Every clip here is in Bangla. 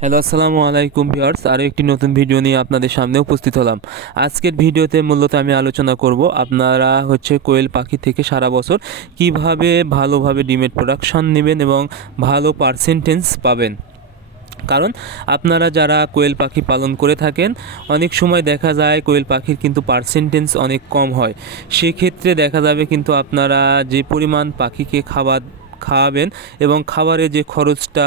হ্যালো আসসালামু আলাইকুম ভিউয়ার্স আরও একটি নতুন ভিডিও নিয়ে আপনাদের সামনে উপস্থিত হলাম। আজকের ভিডিওতে মূলত আমি আলোচনা করব আপনারা হচ্ছে কোয়েল পাখি থেকে সারা বছর কীভাবে ভালোভাবে ডিমের প্রোডাকশন নেবেন এবং ভালো পার্সেন্টেজ পাবেন। কারণ আপনারা যারা কোয়েল পাখি পালন করে থাকেন, অনেক সময় দেখা যায় কোয়েল পাখির কিন্তু পার্সেন্টেজ অনেক কম হয়। সেক্ষেত্রে দেখা যাবে কিন্তু আপনারা যে পরিমাণ পাখিকে খাবার খাওয়াবেন এবং খাবারের যে খরচটা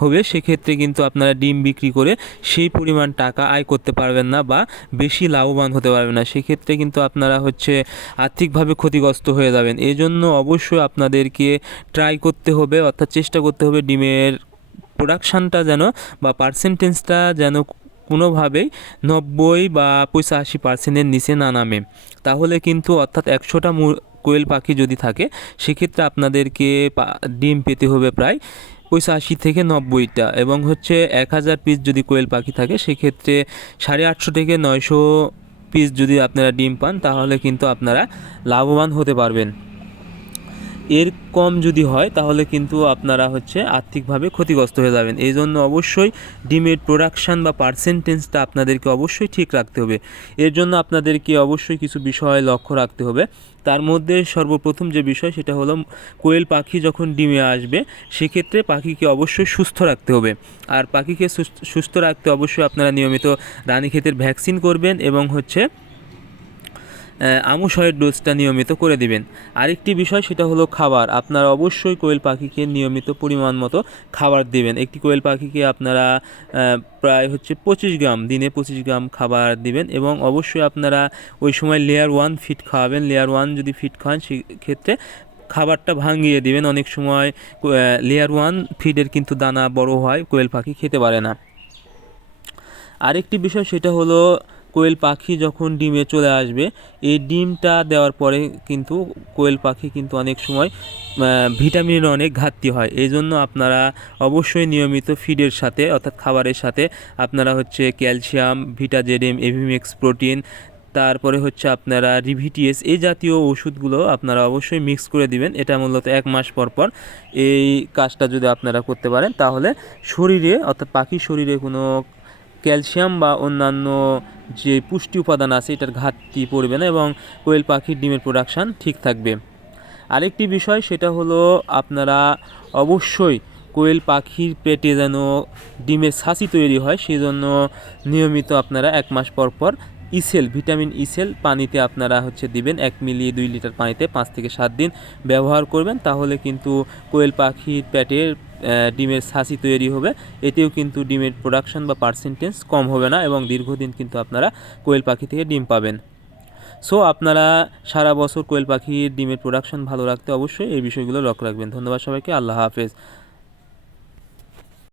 হবে, সেক্ষেত্রে কিন্তু আপনারা ডিম বিক্রি করে সেই পরিমাণ টাকা আয় করতে পারবেন না বা বেশি লাভবান হতে পারবেন না। সেক্ষেত্রে কিন্তু আপনারা হচ্ছে আর্থিকভাবে ক্ষতিগ্রস্ত হয়ে যাবেন। এই জন্য অবশ্যই আপনাদেরকে ট্রাই করতে হবে, অর্থাৎ চেষ্টা করতে হবে ডিমের প্রোডাকশানটা যেন বা পার্সেন্টেজটা যেন কোনোভাবেই নব্বই বা পঁচাশি পার্সেন্টের নিচে না নামে। তাহলে কিন্তু অর্থাৎ একশোটা কোয়েল পাখি যদি থাকে, সেক্ষেত্রে আপনাদেরকে ডিম পেতে হবে প্রায় পঁয়ষাশি থেকে নব্বইটা এবং হচ্ছে এক হাজার পিস যদি কোয়েল পাখি থাকে, সেক্ষেত্রে সাড়ে আটশো থেকে নয়শো পিস যদি আপনারা ডিম পান, তাহলে কিন্তু আপনারা লাভবান হতে পারবেন। এর কম যদি হয়, তাহলে কিন্তু আপনারা হচ্ছে আর্থিকভাবে ক্ষতিগ্রস্ত হয়ে যাবেন। এই জন্য অবশ্যই ডিমের প্রোডাকশান বা পার্সেন্টেজটা আপনাদেরকে অবশ্যই ঠিক রাখতে হবে। এর জন্য আপনাদেরকে অবশ্যই কিছু বিষয় লক্ষ্য রাখতে হবে। তার মধ্যে সর্বপ্রথম যে বিষয়, সেটা হলো কোয়েল পাখি যখন ডিমে আসবে, সেক্ষেত্রে পাখিকে অবশ্যই সুস্থ রাখতে হবে। আর পাখিকে সুস্থ- রাখতে অবশ্যই আপনারা নিয়মিত রানীক্ষেতের ভ্যাকসিন করবেন এবং হচ্ছে আমুষয়ের ডোজটা নিয়মিত করে দিবেন। আরেকটি বিষয় সেটা হলো খাবার। আপনারা অবশ্যই কোয়েল পাখিকে নিয়মিত পরিমাণ মতো খাবার দিবেন। একটি কোয়েল পাখিকে আপনারা প্রায় হচ্ছে পঁচিশ গ্রাম, দিনে পঁচিশ গ্রাম খাবার দিবেন এবং অবশ্যই আপনারা ওই সময় লেয়ার ওয়ান ফিট খাওয়াবেন। লেয়ার ওয়ান যদি ফিট খাওয়ান সেক্ষেত্রে খাবারটা ভাঙিয়ে দিবেন। অনেক সময় লেয়ার ওয়ান ফিডের কিন্তু দানা বড় হয়, কোয়েল পাখি খেতে পারে না। আরেকটি বিষয় সেটা হলো কোয়েল পাখি যখন ডিমে চলে আসবে, এই ডিমটা দেওয়ার পরে কিন্তু কোয়েল পাখি কিন্তু অনেক সময় ভিটামিনের অনেক ঘাটতি হয়। এই জন্য আপনারা অবশ্যই নিয়মিত ফিডের সাথে, অর্থাৎ খাবারের সাথে আপনারা হচ্ছে ক্যালসিয়াম ভিটাজেডিম এভিমেক্স প্রোটিন, তারপরে হচ্ছে আপনারা রিভিটিএস, এই জাতীয় ওষুধগুলো আপনারা অবশ্যই মিক্স করে দিবেন। এটা মূলত এক মাস পর পর এই কাজটা যদি আপনারা করতে পারেন, তাহলে শরীরে, অর্থাৎ পাখির শরীরে কোনো ক্যালসিয়াম বা অন্যান্য যে পুষ্টি উপাদান আছে, এটার ঘাটতি পড়বে না এবং কোয়েল পাখির ডিমের প্রোডাকশান ঠিক থাকবে। আরেকটি বিষয়, সেটা হলো আপনারা অবশ্যই কোয়েল পাখির পেটে যেন ডিমের ছাঁচি তৈরি হয় সেই জন্য নিয়মিত আপনারা এক মাস পর পর ইসেল, ভিটামিন ইসেল পানিতে আপনারা হচ্ছে দিবেন, এক মিলি দুই লিটার পানিতে পাঁচ থেকে সাত দিন ব্যবহার করবেন, তাহলে কিন্তু কোয়েল পাখির পেটের ডিমের ছাঁচি তৈরি হবে। এতেও কিন্তু ডিমের প্রোডাকশন বা পার্সেন্টেজ কম হবে না এবং দীর্ঘদিন কিন্তু আপনারা কোয়েল পাখি থেকে ডিম পাবেন। সো আপনারা সারা বছর কোয়েল পাখির ডিমের প্রোডাকশন ভালো রাখতে অবশ্যই এই বিষয়গুলো লক্ষ্য রাখবেন। ধন্যবাদ সবাইকে। আল্লাহ হাফেজ।